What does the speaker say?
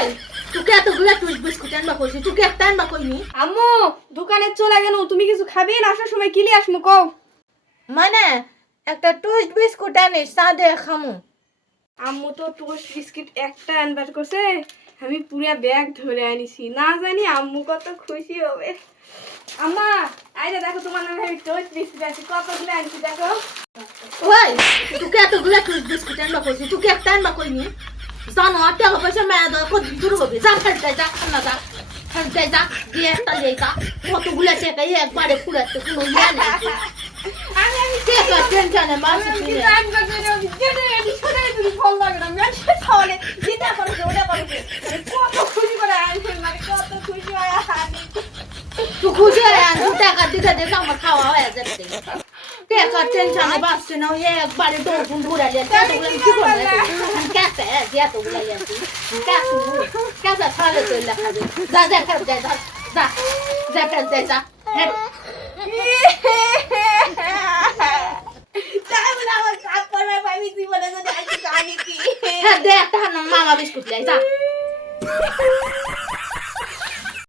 ওই তোকে এতগুলা টুইট বিস্কুট আনবা কইছি তোকে একটা আনবা কইনি আম্মু দোকানে চলে গেল, তুমি কিছু খাবি না? আসার সময় কিলি আসমু কও। মানে একটা টুইট বিস্কুট আনিস চা দিয়ে খামু আম্মু তো টোস্ট বিস্কিট একটা আনবার করছে, আমি পুরা ব্যাগ ধরে আনিছি, না জানি আম্মু কত খুশি হবে। আম্মা আইরে দেখো তোমার নামে আমি টোস্ট বিস্কিট আনছি, কতগুলো আনছি দেখো। ওই তোকে এতগুলা টুইট বিস্কুট আনবা কইছি তোকে একটা আনবা কইনি জানো আর টাকা পয়সা মেয়া দেওয়া কত দূর হবে যা খাই যা খানা যা খাই যা দিয়ে একটা দিয়ে যা কতগুলা টাকা একবারে ফুরাতে কোনো ইয়ে নেই আমি টাকা টেনশনে মাসে কি দিলে রাগ করে আমি যেটা এডি ছোট তুমি ফল লাগে না আমি সে খাওয়ালে যেটা করে ওটা করে কত খুশি করে আনছে, মানে কত খুশি হয়। তুই খুশি হয়ে আনছো টাকা দিতে দিতে আমার খাওয়া হয়ে যাচ্ছে টাকা টেনশনে বাঁচছে না ওই একবারে দৌড় ঘুরালে এতগুলো কি করবে ক্যাসে এতগুলো আনছি ক্যাসে ছাড়লে তো লেখা যাবে যা যা খারাপ যা যা যা যা যা যা তাই বলে আমার কাজ করার ভাবি জীবনে যদি আজকে জানি কি হ্যাঁ দে একটা মামা বিস্কুট লাই যা